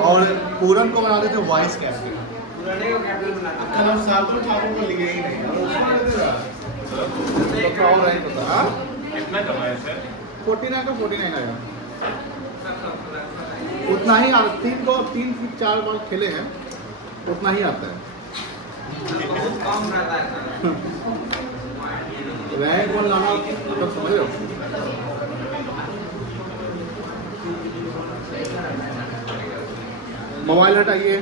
और पूरन को बना देते वाइस कैप्टन। कल साधु ठाकुर को लिए ही नहीं कितना कमाया सर? 49 का 49 आया, उतना ही। 3 4 बार खेले हैं, उतना ही आता है। रैंक 1 लाना मतलब समझ रहे हो। मोबाइल हटाइए।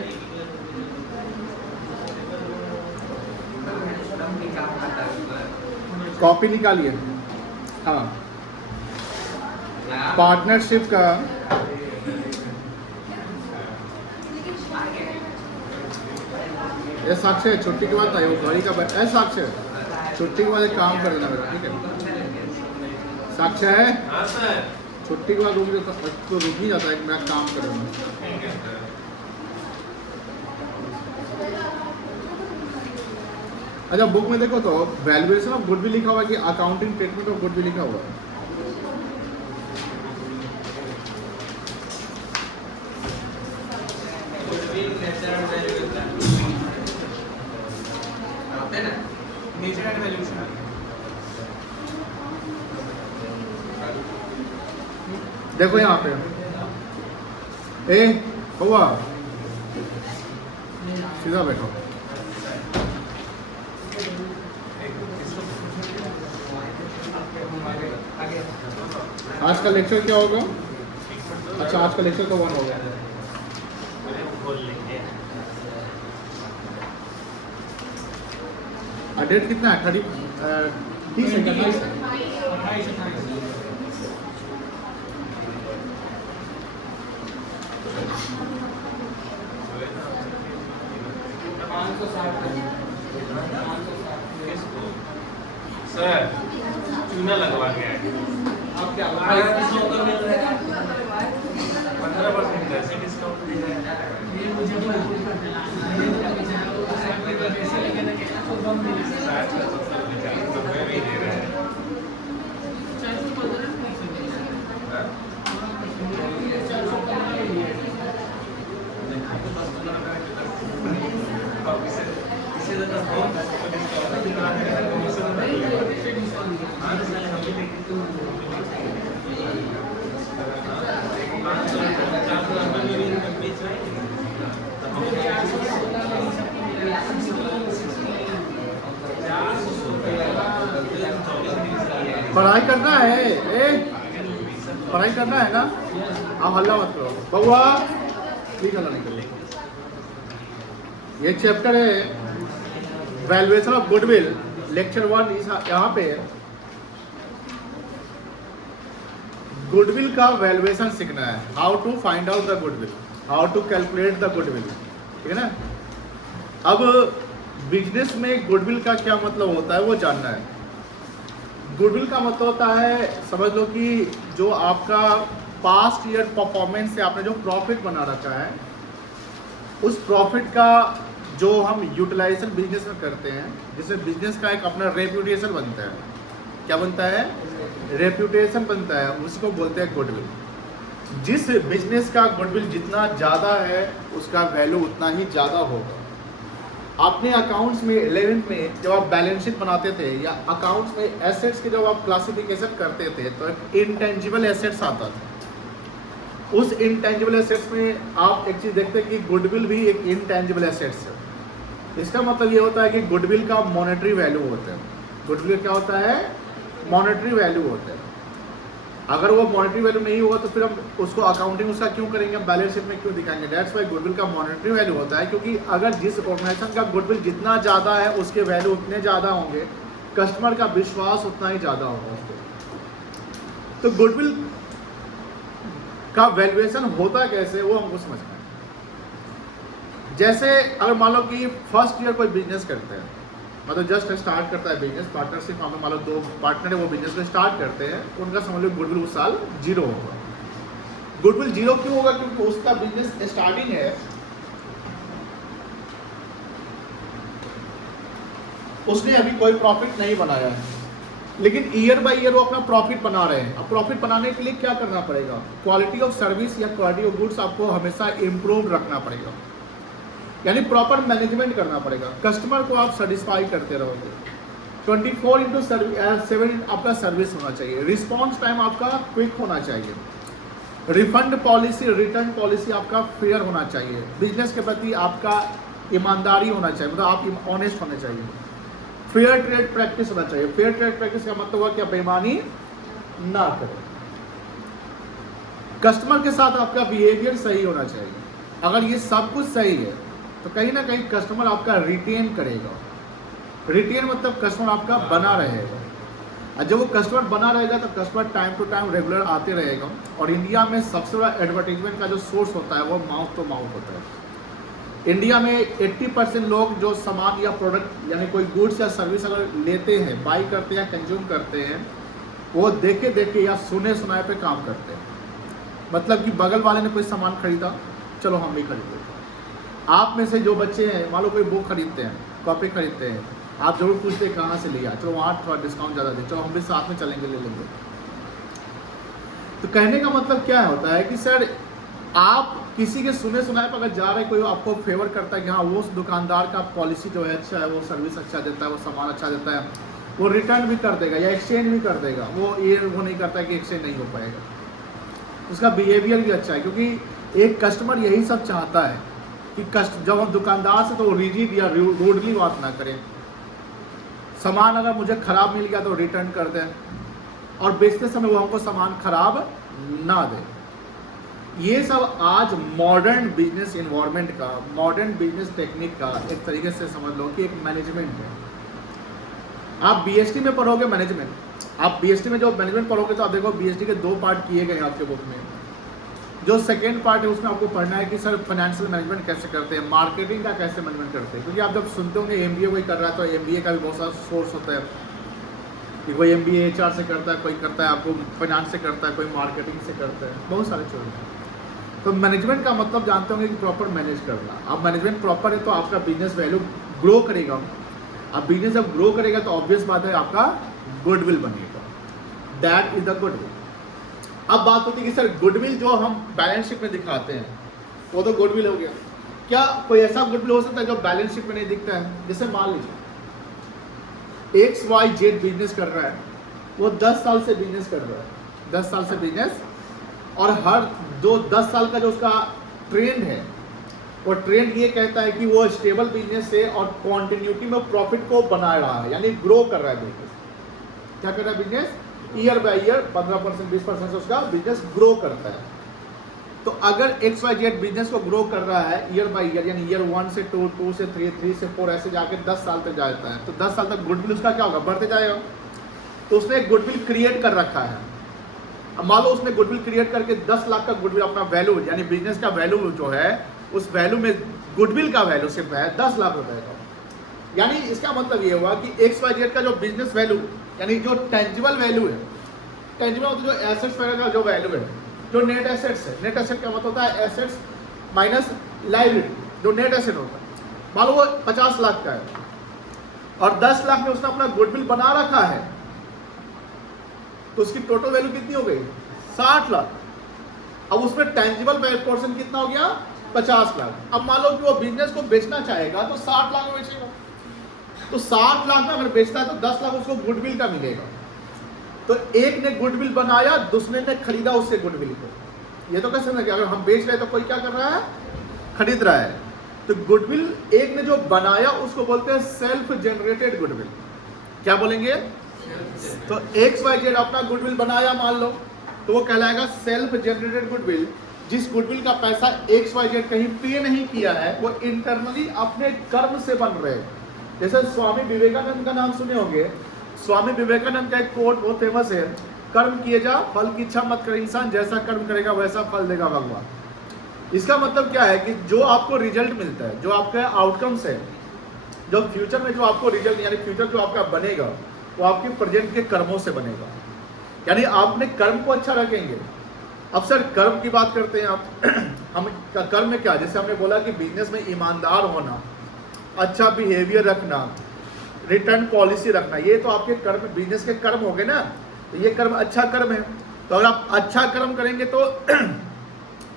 कॉपी निकालिए। हाँ, पार्टनरशिप का ये साक्ष्य है। छुट्टी के बाद वो घड़ी का ऐसा साक्ष्य है। छुट्टी के बाद एक काम कर देना मेरा, ठीक है? साक्ष्य है। हाँ सर। छुट्टी के बाद रुक जाता तो रुक ही जाता है, मेरा काम कर देना। अच्छा, बुक में देखो तो वैल्यूएशन ऑफ गुडविल लिखा हुआ है कि अकाउंटिंग ट्रीटमेंट ऑफ गुडविल लिखा हुआ है। देखो यहाँ पे ए हुआ, सीधा बैठो। आज का लेक्चर क्या होगा? अच्छा, आज का लेक्चर तो 1 हो गया। डेट कितना है? 30 है क्या? 28 सर चूना लगवा के आए। अब क्या 15% कैसे डिस्काउंट दिया है? ये मुझे बोला पढ़ाई करना है। पढ़ाई करना है ना? आप हल्ला मत करो बउआ, प्लीज हल्ला नहीं करो। ये चैप्टर है वैल्यूएशन ऑफ गुडविल, लेक्चर 1। यहाँ पे गुडविल का वैल्यूएशन सीखना है। How to find out the goodwill, how to calculate the goodwill, ठीक है ना? अब बिजनेस में गुडविल का क्या मतलब होता है वो जानना है। गुडविल का मतलब होता है, समझ लो कि जो आपका पास्ट ईयर परफॉर्मेंस से आपने जो प्रॉफिट बना रखा है, उस प्रॉफिट का जो हम यूटिलाइजेशन बिजनेस में करते हैं, जिससे बिजनेस का एक अपना रेप्यूटेशन बनता है। क्या बनता है? रेप्यूटेशन बनता है, उसको बोलते हैं गुडविल। जिस बिजनेस का गुडविल जितना ज़्यादा है उसका वैल्यू उतना ही ज़्यादा होगा। आपने अकाउंट्स में 11th में जब आप बैलेंस शीट बनाते थे या अकाउंट्स में एसेट्स की जब आप क्लासिफिकेशन करते थे तो एक इंटेंजिबल एसेट्स आता था। उस इंटेंजिबल एसेट्स में आप एक चीज़ देखते हैं कि गुडविल भी एक इंटेंजिबल एसेट्स है। इसका मतलब ये होता है कि गुडविल का मॉनेटरी वैल्यू होता है। गुडविल क्या होता है? मॉनेटरी वैल्यू होता है। अगर वो मॉनेटरी वैल्यू नहीं होगा तो फिर हम उसको अकाउंटिंग उसका क्यों करेंगे, बैलेंस शीट में क्यों दिखाएंगे? दैट्स वाई गुडविल का मॉनेटरी वैल्यू होता है, क्योंकि अगर जिस ऑर्गेनाइजेशन का गुडविल जितना ज़्यादा है उसके वैल्यू उतने ज़्यादा होंगे, कस्टमर का विश्वास उतना ही ज़्यादा होगा उसको। तो गुडविल का वैल्यूएशन होता कैसे वो हमको समझना है। जैसे अगर मान लो कि फर्स्ट ईयर कोई बिजनेस करते हैं, मतलब जस्ट स्टार्ट करता है बिजनेस, पार्टनरशिप हमें मान लो 2 पार्टनर है, वो बिजनेस को स्टार्ट करते हैं, उनका समझ लो गुडविल उस साल 0 होगा। गुडविल 0 क्यों होगा? क्योंकि उसका बिजनेस स्टार्टिंग है, उसने अभी कोई प्रॉफिट नहीं बनाया है। लेकिन ईयर बाय ईयर वो अपना प्रॉफिट बना रहे हैं। अब प्रॉफिट बनाने के लिए क्या करना पड़ेगा, क्वालिटी ऑफ सर्विस या क्वालिटी ऑफ गुड्स आपको हमेशा इम्प्रूव रखना पड़ेगा, यानी प्रॉपर मैनेजमेंट करना पड़ेगा। कस्टमर को आप सेटिस्फाई करते रहोगे, 24/7 आपका सर्विस होना चाहिए, रिस्पॉन्स टाइम आपका क्विक होना चाहिए, रिफंड पॉलिसी रिटर्न पॉलिसी आपका फेयर होना चाहिए, बिजनेस के प्रति आपका ईमानदारी होना चाहिए, मतलब आप ऑनेस्ट होने चाहिए, फेयर ट्रेड प्रैक्टिस होना चाहिए। फेयर ट्रेड प्रैक्टिस का मतलब हुआ कि आप बेईमानी ना करें, कस्टमर के साथ आपका बिहेवियर सही होना चाहिए। अगर ये सब कुछ सही है तो कहीं ना कहीं कस्टमर आपका रिटेन करेगा। रिटेन मतलब कस्टमर आपका बना रहेगा, और जब वो कस्टमर बना रहेगा तो customer time to time regular आते रहेगा। और इंडिया में सबसे बड़ा एडवर्टीजमेंट का जो सोर्स होता है वो माउथ टू माउथ होता है। इंडिया में 80% लोग जो सामान या प्रोडक्ट यानी कोई गुड्स या सर्विस अगर लेते हैं, बाई करते हैं, कंज्यूम करते हैं, वो देखे देखे या सुने सुनाए पे काम करते हैं। मतलब कि बगल वाले ने कोई सामान खरीदा, चलो हम भी खरीदते हैं। आप में से जो बच्चे हैं, मान लो कोई बुक खरीदते हैं, कॉपी खरीदते हैं, आप जरूर पूछते हैं कहाँ से लिया, चलो वहाँ थोड़ा डिस्काउंट ज़्यादा दे, चलो हम भी साथ में चलेंगे, ले लेंगे। तो कहने का मतलब क्या होता है कि सर आप किसी के सुने सुनाए पर अगर जा रहे, कोई आपको फेवर करता है कि हाँ वो उस दुकानदार का पॉलिसी जो है अच्छा है, वो सर्विस अच्छा देता है, वो सामान अच्छा देता है, वो रिटर्न भी कर देगा या एक्सचेंज भी कर देगा, वो नहीं करता है कि एक्सचेंज नहीं हो पाएगा, उसका बिहेवियर भी अच्छा है। क्योंकि एक कस्टमर यही सब चाहता है कि जब हम दुकानदार से तो रिजिड या रूडली बात ना करें, सामान अगर मुझे ख़राब मिल गया तो रिटर्न कर दें, और बेचते समय वो हमको सामान ख़राब ना दे। ये सब आज मॉडर्न बिजनेस इन्वायरमेंट का, मॉडर्न बिजनेस टेक्निक का एक तरीके से समझ लो कि एक मैनेजमेंट है। आप बीएसटी में पढ़ोगे मैनेजमेंट, आप बीएसटी में जो मैनेजमेंट पढ़ोगे तो आप देखो बीएसटी के 2 पार्ट किए गए हैं आपके बुक में। जो सेकेंड पार्ट है उसमें आपको पढ़ना है कि सर फाइनेंशियल मैनेजमेंट कैसे करते हैं, मार्केटिंग का कैसे मैनेजमेंट करते हैं। क्योंकि आप जब सुनते होंगे एमबीए कोई कर रहा है तो एमबीए का भी बहुत सारा सोर्स होता है कि कोई एमबीए एचआर से करता है, कोई करता है आपको फाइनेंस से करता है, कोई मार्केटिंग से करता है, बहुत सारे चीज़ हैं। तो मैनेजमेंट का मतलब जानते होंगे कि प्रॉपर मैनेज करना। अब मैनेजमेंट प्रॉपर है तो आपका बिजनेस वैल्यू ग्रो करेगा। अब बिजनेस जब ग्रो करेगा तो ऑब्वियस बात है आपका गुडविल बनेगा, दैट इज द गुडविल। अब बात होती है कि सर गुडविल जो हम बैलेंस शीट में दिखाते हैं वो तो गुडविल हो गया, क्या कोई ऐसा गुडविल हो सकता है जो बैलेंस शीट में नहीं दिखता है? जैसे मान लीजिए XYZ बिजनेस कर रहा है, वो 10 साल से बिजनेस कर रहा है, 10 साल से बिजनेस, और हर 10 साल का जो उसका ट्रेंड है वो ट्रेंड ये कहता है कि वो स्टेबल बिजनेस है और कॉन्टिन्यूटी में प्रॉफिट को बना रहा है, यानी ग्रो कर रहा है बिजनेस। क्या कर रहा है बिजनेस? ईयर बाय ईयर 15% 20% से उसका बिजनेस ग्रो करता है। तो अगर XYZ बिजनेस को ग्रो कर रहा है ईयर बाय ईयर, यानी ईयर 1 से 2, 2 से 3, 3 से 4 ऐसे जाके 10 साल तक जाता है, तो 10 साल तक गुडविल उसका क्या होगा? बढ़ते जाएगा। तो उसने एक गुडविल क्रिएट कर रखा है। अब मान लो उसने गुडविल क्रिएट करके 10 लाख का गुडविल अपना वैल्यू, यानी बिजनेस का वैल्यू जो है उस वैल्यू में गुडविल का वैल्यू सिर्फ है 10 लाख रुपए का। यानी इसका मतलब ये हुआ कि XYZ का जो बिजनेस वैल्यू, यानी जो टेंजिबल वैल्यू है, टेंजिबल मतलब जो एसेट्स वगैरह का जो वैल्यू है, जो नेट एसेट्स है, नेट एसेट का मतलब होता है एसेट्स माइनस लायबिलिटी, जो नेट एसेट होता है। मान लो वो 50 लाख का है और 10 लाख में उसने अपना गुडविल बना रखा है, तो उसकी टोटल वैल्यू कितनी हो गई? 60 लाख। अब उसमें टेंजिबल पोर्शन कितना हो गया? 50 लाख। अब मान लो कि वो बिजनेस को बेचना चाहेगा तो 60 लाख में बेचेगा, तो 60 लाख में अगर बेचता है तो 10 लाख उसको गुडविल का मिलेगा। तो एक ने गुडविल बनाया, दूसरे ने खरीदा उससे गुडविल को। ये तो कैसे ना कि अगर हम बेच रहे हैं तो कोई क्या कर रहा है? खरीद रहा है। तो गुडविल एक ने जो बनाया उसको बोलते हैं सेल्फ जनरेटेड गुडविल। क्या बोलेंगे? तो XYZ अपना गुडविल बनाया मान लो, तो वो कहलाएगा सेल्फ जनरेटेड गुडविल। जिस गुडविल का पैसा XYZ कहीं पे नहीं किया है, वो इंटरनली अपने कर्म से बन रहे हैं। जैसे स्वामी विवेकानंद का नाम सुने होंगे। स्वामी विवेकानंद का एक कोट बहुत फेमस है, कर्म किए जा फल की इच्छा मत कर, इंसान जैसा कर्म करेगा वैसा फल देगा भगवान। इसका मतलब क्या है कि जो आपको रिजल्ट मिलता है, जो आपका आउटकम्स है, जो फ्यूचर में जो आपको रिजल्ट, यानी फ्यूचर जो आपका बनेगा वो आपके प्रेजेंट के कर्मों से बनेगा। यानी आप अपने कर्म को अच्छा रखेंगे। अब सर कर्म की बात करते हैं आप हम कर्म में क्या, जैसे हमने बोला कि बिजनेस में ईमानदार होना, अच्छा बिहेवियर रखना, रिटर्न पॉलिसी रखना, ये तो आपके कर्म, बिजनेस के कर्म हो गए ना। तो ये कर्म अच्छा कर्म है, तो अगर आप अच्छा कर्म करेंगे तो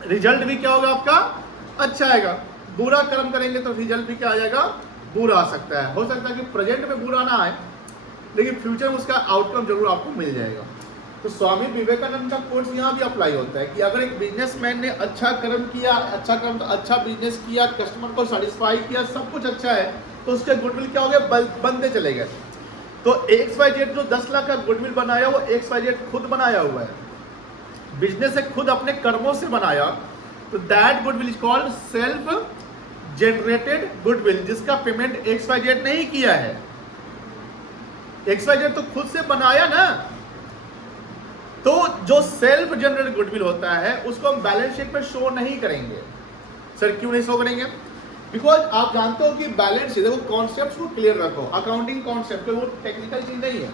रिजल्ट भी क्या होगा आपका, अच्छा आएगा। बुरा कर्म करेंगे तो रिजल्ट भी क्या आ जाएगा, बुरा आ सकता है। हो सकता है कि प्रेजेंट में बुरा ना आए, लेकिन फ्यूचर में उसका आउटकम जरूर आपको मिल जाएगा। तो स्वामी विवेकानंद का कोर्स यहाँ भी अप्लाई होता है कि अगर एक बिजनेसमैन ने अच्छा कर्म किया, अच्छा कर्म तो अच्छा बिजनेस किया, कस्टमर को सेटिस्फाई किया, सब कुछ अच्छा है, तो उसके गुडविल क्या हो गए, बनते चले गए। तो XYZ जो 10 लाख का गुडविल बनाया वो XYZ खुद बनाया हुआ है, बिजनेस से खुद अपने कर्मों से बनाया। तो that goodwill is called self generated goodwill, जिसका पेमेंट XYZ नहीं किया है। XYZ तो खुद से बनाया ना। तो जो सेल्फ जनरेटेड गुडविल होता है उसको हम बैलेंस शीट में शो नहीं करेंगे। सर क्यों नहीं शो करेंगे? बिकॉज आप जानते हो कि बैलेंस शीट, देखो कॉन्सेप्ट को क्लियर रखो, अकाउंटिंग कॉन्सेप्ट, वो टेक्निकल चीज नहीं है।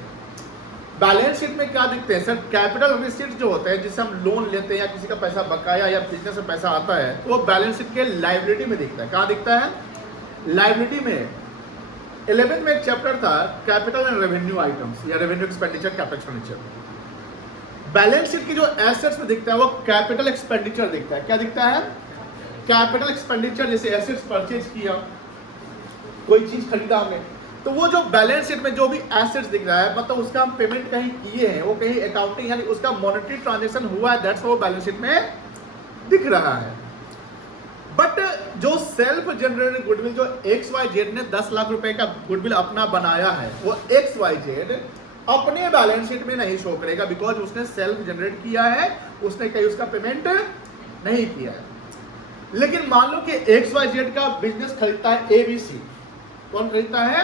बैलेंस शीट में क्या दिखते हैं सर, कैपिटल रिसीट्स जो होते हैं, जिससे हम लोन लेते हैं या किसी का पैसा बकाया या बिजनेस से पैसा आता है, तो वो बैलेंस शीट के लायबिलिटी में दिखता है। कहाँ दिखता है? लायबिलिटी में। 11th में एक चैप्टर था कैपिटल एंड रेवेन्यू आइटम्स या revenue expenditure, capital expenditure. Balance sheet की जो एसेट्स में दिखता है वो कैपिटल एक्सपेंडिचर दिखता है। क्या दिखता है? Capital expenditure. जैसे एसेट्स परचेज किया, कोई चीज खरीदा हमने, तो वो जो बैलेंस शीट में जो भी एसेट्स दिख रहा है, मतलब उसका हम पेमेंट कहीं किए हैं, वो कहीं अकाउंटिंग यानी उसका मॉनेटरी ट्रांजैक्शन हुआ है, दैट्स वो बैलेंस शीट में दिख रहा है। बट जो सेल्फ जनरेटेड गुडविल जो XYZ ने 10 लाख रुपए का गुडविल अपना बनाया है, वो XYZ अपने बैलेंस शीट में नहीं शो करेगा, बिकॉज उसने सेल्फ जनरेट किया है, उसने कहीं उसका पेमेंट नहीं किया है। लेकिन मान लो कि XYZ का बिजनेस खरीदता है ABC। कौन खरीदता है?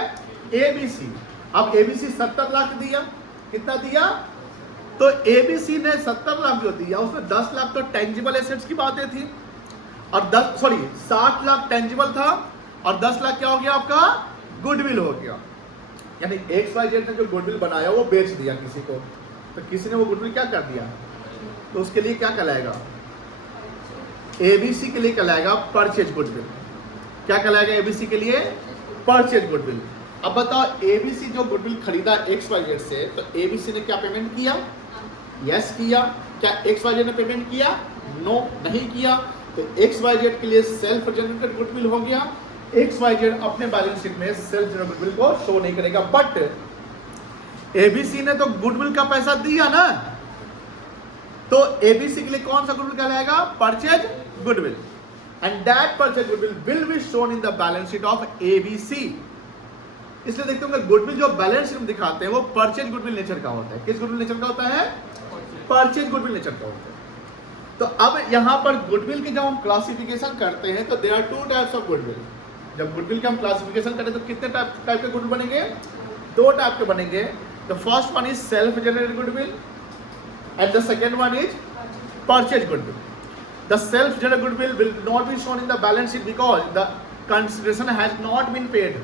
ABC। अब ABC 70 लाख दिया, कितना दिया? तो ABC ने 70 लाख जो दिया, उसमें 10 लाख तो टेंजिबल एसेट्स की बातें थी, और 60 लाख टेंजिबल था, और 10 लाख क्या हो गया आपका? गुडविल हो गया। यानी XYZ ने जो गुडविल बनाया वो बेच दिया किसी को, तो किसी ने वो गुडविल क्या कर दिया, तो उसके लिए क्या कहलाएगा? ABC के लिए कहलाएगा परचेज गुडविल। क्या कहलाएगा ABC के लिए? Purchase goodwill. अब बताओ ABC जो गुडविल खरीदा XYZ से, तो ABC ने क्या पेमेंट किया? यस किया। क्या XYZ ने पेमेंट किया? नो, नहीं किया। तो XYZ के लिए सेल्फ जनरेटेड गुडविल हो गया। XYZ अपने बैलेंस शीट में सेल्फ जनरेटेड गुडविल को शो नहीं करेगा। बट ABC ने तो गुडविल का पैसा दिया ना, तो ABC के लिए कौन सा गुडविल कहलाएगा? Purchase goodwill. And that purchase goodwill will be shown in the balance sheet of ABC। इसलिए देखते होंगे गुडविल जो बैलेंस शीट में दिखाते हैं वो परचेज गुडविल नेचर का होता है। किस गुडविल नेचर का होता है? परचेज गुडविल नेचर का होता है। तो अब यहां पर गुडविल की जब हम क्लासिफिकेशन करते हैं तो there are 2 types of goodwill. जब गुडविल का हम क्लासिफिकेशन करें तो कितने टाइप के गुडविल बनेंगे? 2 टाइप के बनेंगे। The first one is self generated goodwill and the second one is purchase goodwill. The self generated goodwill will not be shown in the balance sheet because the consideration has not been paid.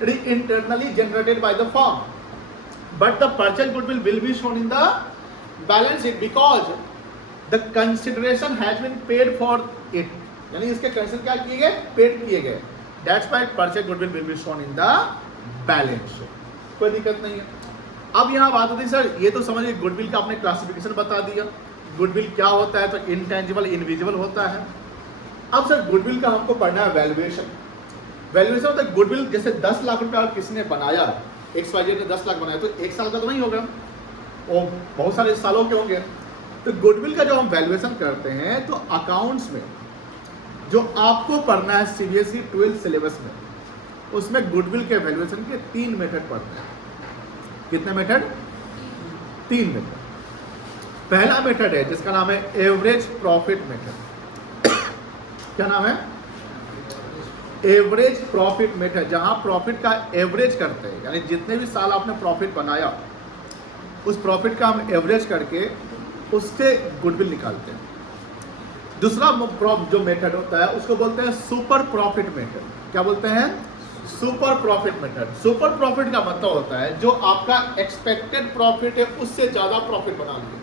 It is internally generated by the firm. But the purchase goodwill will be shown in the balance sheet because the consideration has been paid for it. यानी इसके consider क्या किए गए? Paid किए गए। That's why purchase goodwill will be shown in the balance sheet. कोई दिक्कत नहीं है। अब यहाँ बात होती है सर, ये तो समझिए गुडविल का आपने क्लासिफिकेशन बता दिया, गुडविल क्या होता है, तो इंटेंजिबल इनविजिबल होता है। अब सर गुडविल का हमको पढ़ना है वैल्यूएशन। वैल्यूएशन होता है गुडविल, जैसे 10 लाख रुपया किसी ने बनाया, XYZ ने 10 लाख बनाया, तो एक साल का तो नहीं होगा, वो बहुत सारे सालों के होंगे। तो गुडविल का जो हम वैल्यूएशन करते हैं तो अकाउंट्स में जो आपको पढ़ना है CBSE 12 सिलेबस में, उसमें गुडविल के वैल्यूएशन के 3 मेथड पढ़ते हैं। कितने मेथड? 3 मेथड। पहला मेथड है जिसका नाम है एवरेज प्रॉफिट मेथड। क्या नाम है? एवरेज प्रॉफिट मेथड, जहां प्रॉफिट का एवरेज करते हैं, यानी जितने भी साल आपने प्रॉफिट बनाया उस प्रॉफिट का हम एवरेज करके उससे गुडविल निकालते हैं। दूसरा जो मेथड होता है उसको बोलते हैं सुपर प्रॉफिट मेथड। क्या बोलते हैं? Super profit method. Super profit का मतलब होता है जो आपका एक्सपेक्टेड प्रॉफिट है उससे ज्यादा प्रॉफिट बना लिया।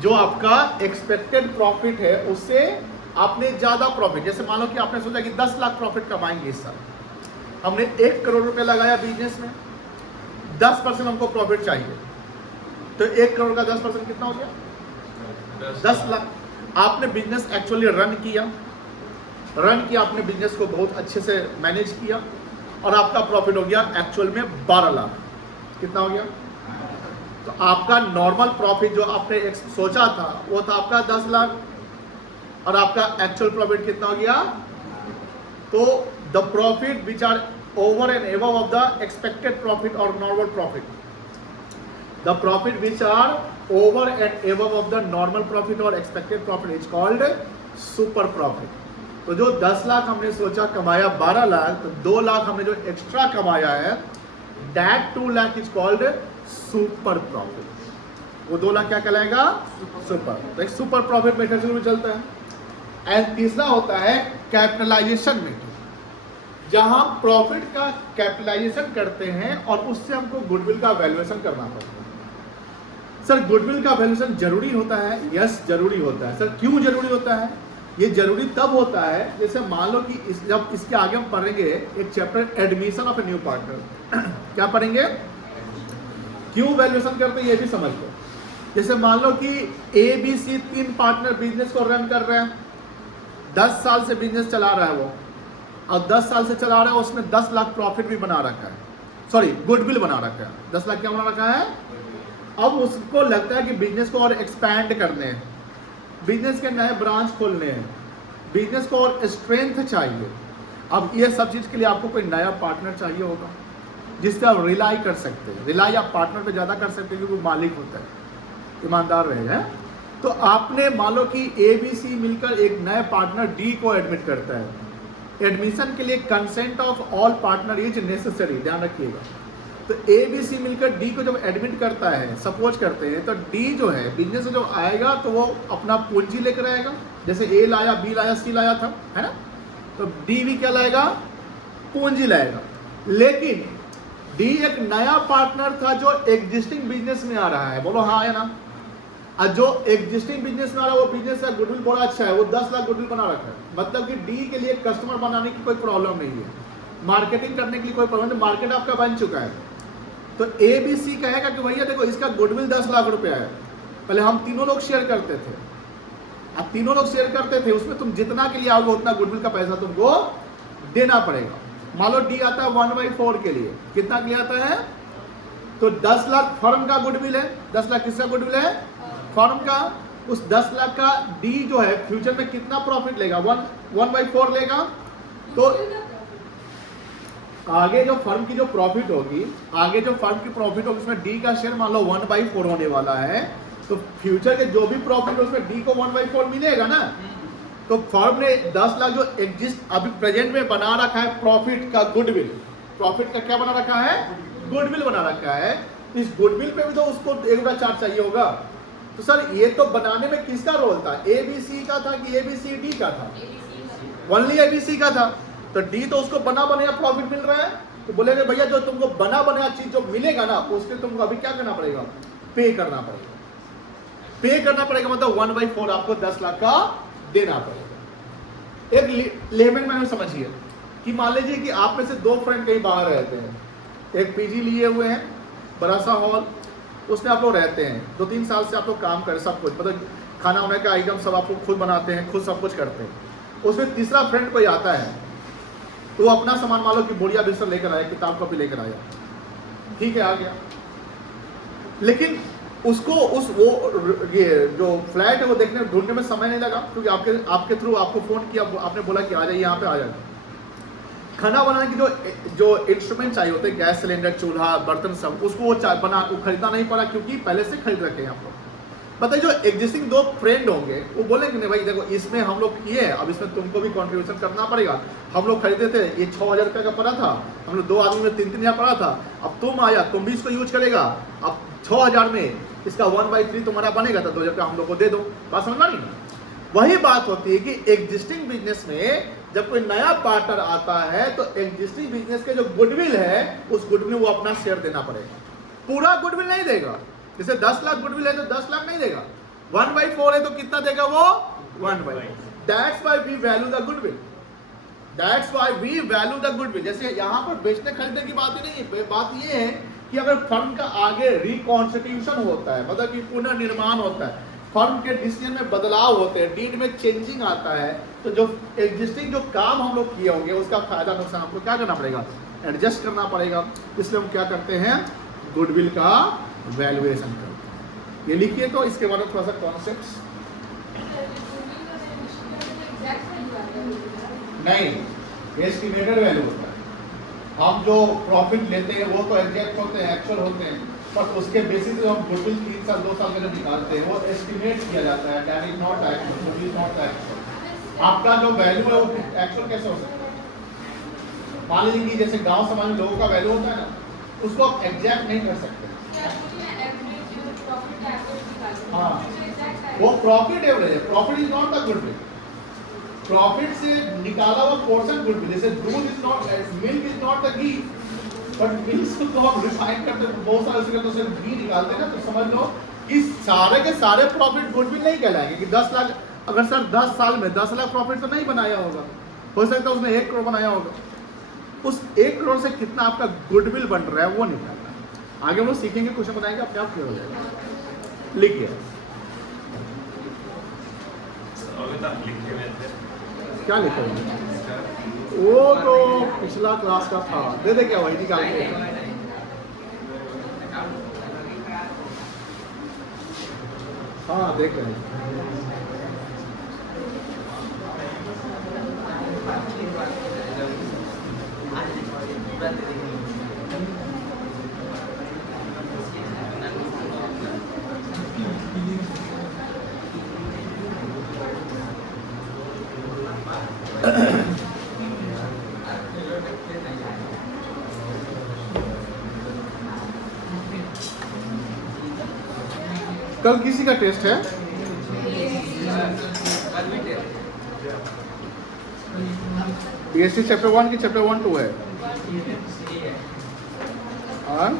जो आपका एक्सपेक्टेड प्रॉफिट है उससे आपने ज्यादा प्रॉफिट, जैसे मान लो कि आपने सोचा कि 10 लाख प्रॉफिट कमाएंगे इस साल, हमने 1 करोड़ रुपए लगाया बिजनेस में, 10% हमको प्रॉफिट चाहिए, तो 1 करोड़ का 10% कितना हो गया? 10 लाख। आपने बिजनेस एक्चुअली रन किया आपने बिजनेस को बहुत अच्छे से मैनेज किया और आपका प्रॉफिट हो गया एक्चुअल में 12 लाख। कितना हो गया? तो आपका नॉर्मल प्रॉफिट जो आपने सोचा था वो था आपका 10 लाख और आपका एक्चुअल प्रॉफिट कितना हो गया? तो the profit which are over and above of the expected profit or normal profit, the profit which are over and above of the normal profit or expected profit is called super profit. तो जो 10 लाख हमने सोचा कमाया 12 लाख, तो 2 लाख हमने जो extra कमाया है that 2 lakh is called super profit. वो 2 लाख क्या कहलाएगा? सुपर। तो एक सुपर प्रॉफिट मेथड से चलता है। एंड तीसरा होता है कैपिटलाइजेशन मेथड, जहां प्रॉफिट का कैपिटलाइजेशन करते हैं और उससे हमको गुडविल का वैल्यूएशन करना पड़ता है। सर गुडविल का वैल्यूएशन जरूरी होता है? यस जरूरी होता है। सर क्यों जरूरी होता है? ये जरूरी तब होता है जैसे मान लो कि जब इसके आगे हम पढ़ेंगे एक chapter admission of a new partner क्या पढ़ेंगे? क्यों वैल्यूएशन करते हैं ये भी समझ लो। जैसे मान लो कि ABC 3 पार्टनर बिजनेस को रन कर रहे हैं, 10 साल से बिजनेस चला रहा है वो, और 10 साल से चला रहा है, उसमें 10 लाख प्रॉफिट भी बना रखा है, सॉरी गुडविल बना रखा है। 10 लाख क्या बना रखा है? अब उसको लगता है कि बिजनेस को और एक्सपैंड करने हैं, बिजनेस के नए ब्रांच खोलने हैं, बिजनेस को और स्ट्रेंथ चाहिए। अब ये सब चीज़ के लिए आपको कोई नया पार्टनर चाहिए होगा जिससे आप रिलाई कर सकते हैं। रिलाई आप पार्टनर पे ज़्यादा कर सकते हैं क्योंकि वो मालिक होता है, ईमानदार रहेगा। तो आपने मान लो कि ABC मिलकर एक नए पार्टनर D को एडमिट करता है। एडमिशन के लिए consent of all partner is necessary, ध्यान रखिएगा। तो ABC मिलकर D को जब एडमिट करता है, सपोज करते हैं, तो D जो है बिजनेस में जो आएगा तो वो अपना पूंजी लेकर आएगा, जैसे A लाया, B लाया, C लाया था, है ना? तो D भी क्या लाएगा? पूंजी लाएगा। लेकिन D एक नया पार्टनर था जो एग्जिस्टिंग बिजनेस में आ रहा है, बोलो हाँ है ना? और जो एग्जिस्टिंग बिजनेस में आ रहा है वो बिजनेस का गुडविल बड़ा अच्छा है, वो 10 लाख गुडविल बना रखा है। मतलब कि D के लिए कस्टमर बनाने की कोई प्रॉब्लम नहीं है, मार्केटिंग करने के लिए कोई प्रॉब्लम नहीं, मार्केट आपका बन चुका है। तो ABC कहेगा कि भैया देखो इसका गुडविल 10 लाख रुपया है, पहले हम तीनों लोग शेयर करते थे, अब तीनों लोग शेयर करते थे, उसमें तुम जितना के लिए आओगे उतना गुडविल का पैसा तुमको देना पड़ेगा। मान लो D आता है 1/4 के लिए, कितना के लिए आता है? तो 10 लाख फर्म का गुडविल है। 10 लाख किसका गुडविल है? फर्म का। उस 10 लाख का D जो है फ्यूचर में कितना प्रॉफिट लेगा? 1/4 लेगा। तो आगे जो फर्म की जो प्रॉफिट होगी, आगे जो फर्म की प्रॉफिट होगी उसमें D का शेयर मान लो 1/4 होने वाला है, तो फ्यूचर के जो भी प्रॉफिट है उसमें D को 1/4 मिलेगा ना। तो फर्म ने 10 लाख जो एग्जिस्ट अभी प्रेजेंट में बना रखा है प्रॉफिट का गुडविल, प्रॉफिट का क्या बना रखा है? गुडविल बना रखा है। इस गुडविल पे भी तो उसको 1/4 चाहिए होगा। तो सर ये तो बनाने में किसका रोल था? ABC का था कि ABCD का था? ओनली ABC का था। तो D तो उसको बना बनाया प्रॉफिट मिल रहा है, तो बोलेंगे भैया जो तुमको बना बनाया चीज जो मिलेगा ना उसके तुमको अभी क्या करना पड़ेगा? पे करना पड़ेगा। पे करना पड़ेगा मतलब 1/4 आपको 10 लाख का देना पड़ेगा। एक लेमन में समझिए कि मान लीजिए कि आप में से 2 फ्रेंड कहीं बाहर रहते हैं, एक PG लिए हुए हैं, बड़ा सा हॉल, उसमें आप लोग रहते हैं, 2-3 साल से आप लोग काम करें, सब कुछ मतलब खाना वाने का आइटम सब आप लोग खुद बनाते हैं, खुद सब कुछ करते हैं। उसमें तीसरा फ्रेंड कोई आता है तो वो अपना सामान मान लो कि बोरिया बिस्तर लेकर आया, किताब कॉपी लेकर आया, ठीक है आ गया, लेकिन उसको उस वो ये जो फ्लैट है वो देखने ढूंढने में समय नहीं लगा क्योंकि आपके थ्रू आपको फ़ोन किया, आपने बोला कि आ जाइए यहाँ पे आ जाए। खाना बनाने की जो इंस्ट्रूमेंट चाहिए होते हैं, गैस सिलेंडर, चूल्हा, बर्तन, सब उसको वो खरीदना नहीं पड़ा क्योंकि पहले से खरीद रखे हैं आप लोग। बताइए जो एग्जिस्टिंग 2 फ्रेंड होंगे वो बोलेंगे नहीं भाई देखो इसमें हम लोग किए हैं, अब इसमें तुमको भी कंट्रीब्यूशन करना पड़ेगा। हम लोग खरीदे थे, ये 6,000 रुपये का पड़ा था, हम लोग 2 आदमी में 3-3 हज़ार पड़ा था, अब तुम आया तुम भी इसको यूज करेगा, अब 6,000 में इसका 1/3 तुम्हारा बनेगा, तो 2,000 रुपया हम लोग को दे दो। बात समझ नहीं ना? वही बात होती है कि एग्जिस्टिंग बिजनेस में जब कोई नया पार्टनर आता है तो एग्जिस्टिंग बिजनेस के जो गुडविल है उस गुडविल वो अपना शेयर देना पड़ेगा। पूरा गुडविल नहीं देगा, जैसे 10 लाख गुडविल है तो 10 लाख नहीं देगा, 1/4 है तो कितना देगा वो? 1/4। That's why we value the goodwill. That's why we value the goodwill. जैसे यहाँ पर बेचने खरीदने की बात ही नहीं है, बात ये है कि अगर फर्म का आगे रिकॉन्स्टिट्यूशन होता है, मतलब कि पुनर्निर्माण होता है, फर्म के डिसीजन में बदलाव होते हैं, डीड में चेंजिंग आता है, तो जो एग्जिस्टिंग जो काम हम लोग किए होंगे उसका फायदा नुकसान हमको क्या करना पड़ेगा, एडजस्ट करना पड़ेगा। इसलिए हम क्या करते हैं, गुडविल का वैल्यूएशन करते हैं। ये लिखिए तो इसके बारे में थोड़ा सा कॉन्सेप्ट। नहीं, एस्टिमेटेड वैल्यू होता है। हम जो प्रॉफिट लेते हैं वो तो एग्जैक्ट होते हैं, एक्चुअल होते हैं, पर उसके बेसिस पे हम गुडविल 3 साल 2 साल के लिए निकालते हैं, वो एस्टिमेट किया जाता है, that is not actual, goodwill not actual. आपका जो वैल्यू है वो एक्चुअल कैसे हो सकता है? मान लीजिए कि जैसे गांव समाज में लोगों का वैल्यू होता है ना, उसको आप एग्जैक्ट नहीं कर सकते। हाँ, वो प्रॉफिट एवरेज है, profit is not the goodwill. Profit से निकाला हुआ पोर्शन गुडविल, जैसे दूध is not, milk is not the ghee, but milk को आप रिफाइन करते हैं बहुत सारे उसके तो सिर्फ घी निकालते हैं ना, तो समझ लो कि सारे के सारे प्रॉफिट गुडविल नहीं कहलाएंगे। कि 10 लाख, अगर सर 10 साल में 10 लाख प्रॉफिट तो नहीं बनाया होगा, हो सकता है उसने 1 करोड़ बनाया होगा, उस 1 करोड़ से कितना आपका गुडविल बन रहा है वो निकालना है। आगे हम लोग सीखेंगे, क्वेश्चन बनाएंगे, अपने आप क्लियर हो जाएगा। लिखिए क्या लिखे वो तो पिछला क्लास का था, दे दे क्या वही निकाल के। हाँ देख रहे हैं। कल किसी का टेस्ट है? बीएससी चैप्टर 1 की चैप्टर 1 2 है? और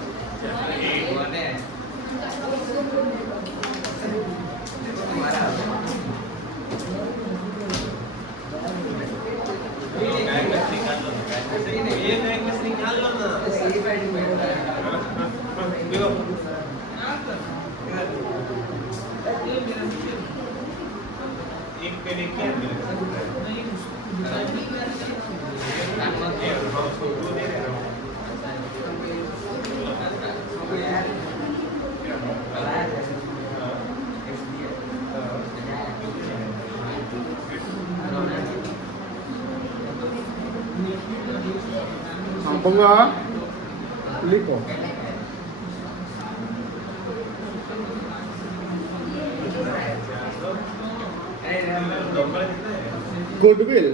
पंगा लिखो। गुडविल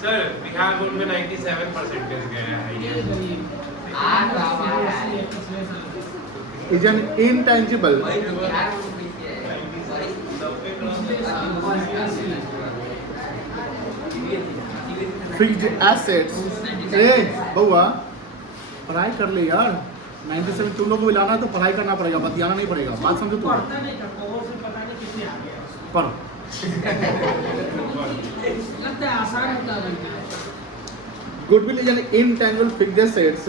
सर बिहार बोर्ड में 97% गया है। Is an intangible fixed assets. ए बउआ पढ़ाई कर ले यार, 97 तुम लोग को मिलाना है तो पढ़ाई करना पड़ेगा, बतियाना नहीं पड़ेगा, बात समझो तुम। पढ़ो। Goodwill is an intangible fixed assets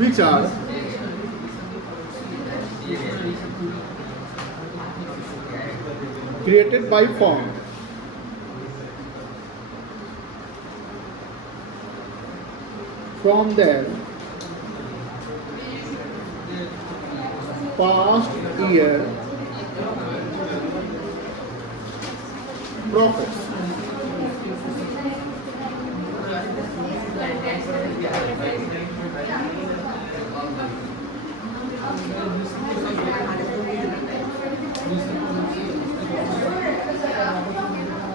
which are created by firm from their past year profits.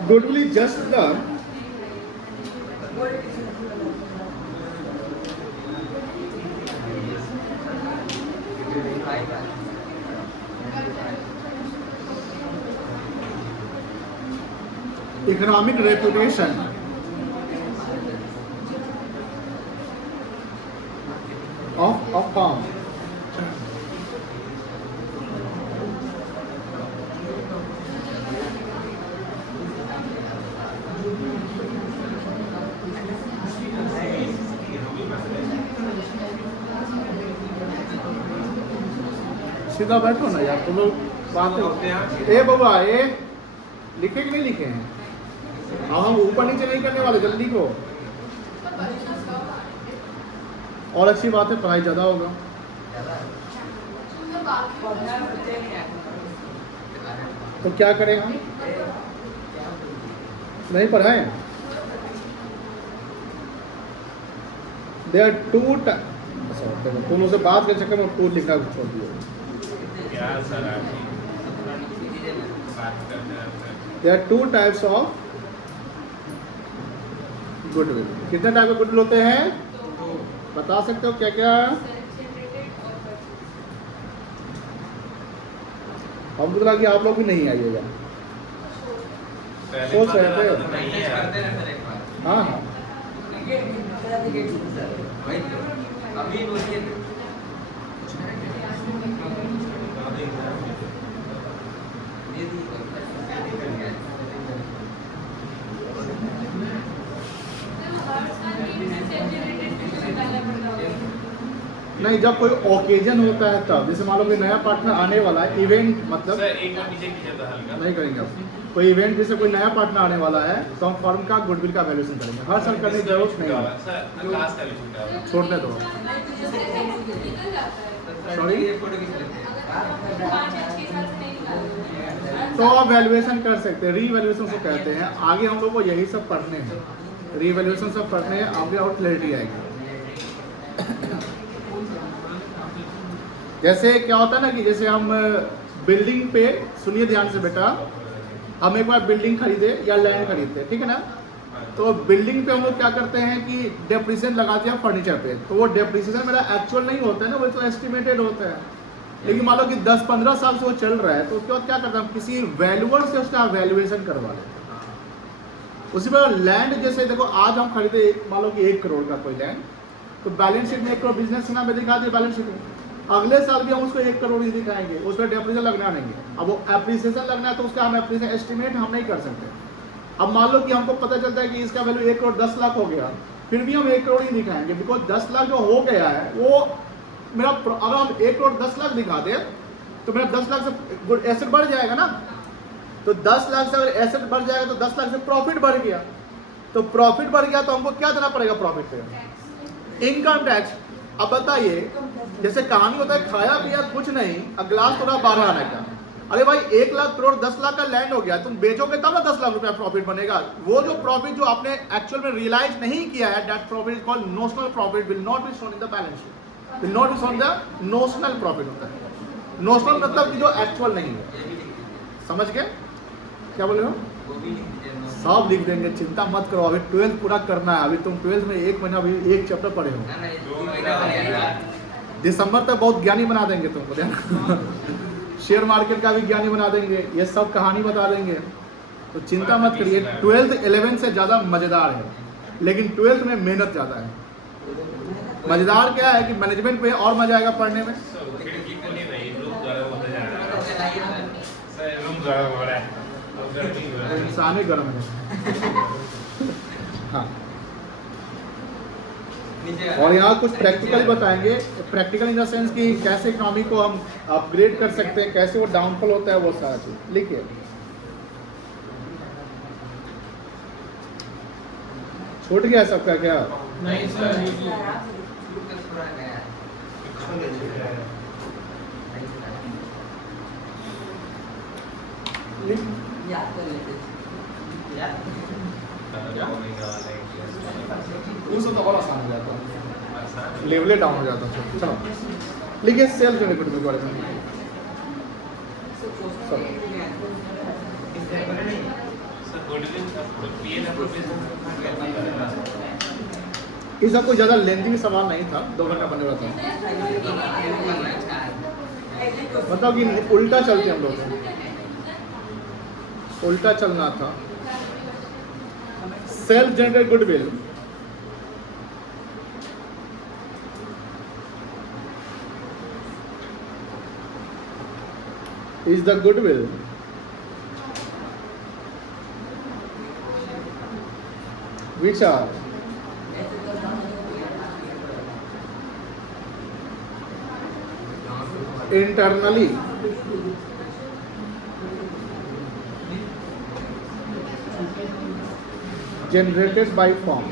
Goodwill is just the economic reputation of a firm सीधा बैठो ना यार, तुम लोग बातें। ए बबुआ, ए लिखे कि नहीं लिखे हैं? हाँ, हम ऊपर नीचे नहीं करने वाले, जल्दी लिखो। और अच्छी बात है, पढ़ाई ज़्यादा होगा। तो क्या करें हम? नहीं पढ़ाएं? देयर टू तुम उसे बात के चक्कर में टू लिखना छोड़ दियो। क्या सर आप बात करते रहते हैं। There two types of goodwill. कितने टाइप के गुडविल होते हैं बता सकते हो क्या क्या? हमको लगा कि आप लोग भी नहीं आइएगा। सोच रहे थे। हाँ हाँ, नहीं जब कोई ओकेजन होता है तब, जैसे मान लो कि नया पार्टनर आने वाला है, इवेंट मतलब सर एक बार पीछे कीजिए तो हल्का। नहीं करेंगे अब। कोई इवेंट जैसे कोई नया पार्टनर आने वाला है तो हम फर्म का गुडविल का वैल्यूएशन करेंगे। हर साल करने की जरूरत नहीं है, सर क्लास का भी छूटा हुआ। छोड़ने दो। सॉरी, तो आप वैल्यूएशन कर सकते हैं, रीवैल्यूएशन से कहते हैं। आगे हम लोग को यही सब पढ़ने हैं, रीवैल्यूएशन सब पढ़ने हैं, आगे और क्लैरिटी आएगी। जैसे क्या होता है ना कि जैसे हम बिल्डिंग पे, सुनिए ध्यान से बेटा, हम एक बार बिल्डिंग खरीदे या लैंड खरीदते हैं, ठीक है ना? तो बिल्डिंग पे हम लोग क्या करते हैं कि डेप्रिसिएशन लगाते हैं फर्नीचर पे। तो वो डेप्रिसिएशन मेरा एक्चुअल नहीं होता है ना, वो तो एस्टिमेटेड होता है। लेकिन मान लो कि 10-15 साल से वो चल रहा है, तो उसके बाद क्या करते हैं, किसी वैल्यूअर से उसका वैल्यूएशन करवा लेते हैं। उसी प्रकार लैंड, जैसे देखो आज हम खरीदे मान लो कि 1 करोड़ का कोई लैंड, तो बैलेंस शीट में 1 करोड़ बिजनेस नाम में दिखा दिए बैलेंस शीट में। अगले साल भी हम उसको 1 करोड़ ही दिखाएंगे, उसमें डेप्रिसिएशन लगना नहीं है। अब वो एप्रिसिएशन लगना है तो उसका हम एप्रिसिएशन एस्टिमेट हम नहीं कर सकते। अब मान लो कि हमको पता चलता है कि इसका वैल्यू 1 करोड़ 10 लाख हो गया, फिर भी हम 1 करोड़ ही दिखाएंगे, बिकॉज 10 लाख जो हो गया है वो मेरा, अगर हम 1 करोड़ 10 लाख दिखा दें तो मेरा 10 लाख से एसेट बढ़ जाएगा ना। तो 10 लाख से अगर एसेट बढ़ जाएगा तो 10 लाख से प्रॉफिट बढ़ गया। तो प्रॉफिट बढ़ गया तो हमको क्या देना पड़ेगा प्रॉफिट पे? Income tax. अब बताइए, जैसे कहानी होता है खाया पिया कुछ नहीं, अब गिलास थोड़ा 12 आने का। अरे भाई 1 लाख करोड़ 10 लाख का लैंड हो गया, तुम बेचोगे तब ना 10 लाख रुपया प्रॉफिट बनेगा। वो जो प्रॉफिट जो आपने एक्चुअल में रियलाइज नहीं किया है, that profit is called notional profit, will not be shown in the balance sheet, will not be shown the notional profit होता है। नोशनल मतलब कि जो एक्चुअल नहीं है। समझ गए क्या बोले हो? सब लिख देंगे, चिंता मत करो। अभी 12th पूरा करना है, अभी तुम 12th में 1 महीना, अभी 1 चैप्टर पढ़े हो। दिसंबर तक बहुत ज्ञानी बना देंगे तुमको, ध्यान। शेयर मार्केट का भी ज्ञानी बना देंगे, ये सब कहानी बता देंगे। तो चिंता मत करिए। 12th 11th से ज़्यादा मज़ेदार है, लेकिन 12th में मेहनत ज़्यादा है। मज़ेदार क्या है कि मैनेजमेंट पे और मज़ा आएगा पढ़ने में। खिड़की खोली नहीं, रूम गर्म होता जा रहा है। सर रूम गर्म हो रहा है, गर्मी हो रहा है। इंसान ही गर्म है। हाँ, और यहाँ कुछ प्रैक्टिकल बताएंगे। प्रैक्टिकल इन द सेंस कि कैसे इकोनॉमी को हम अपग्रेड कर सकते हैं, कैसे वो डाउनफॉल होता है, वो सारा चीज लिखिए। छूट गया सबका क्या? नहीं सर, उसे तो और आसान हो जाता, लेवल डाउन हो जाता। चलो लिखिए सेल्फ जनरेटेड के बारे में। इसका कोई ज़्यादा लेंथी भी सवाल नहीं था, 2 घंटा बनने वाला था। मतलब कि उल्टा चलते हम लोग, उल्टा चलना था। Self generated goodwill is the goodwill which are internally generated by firm.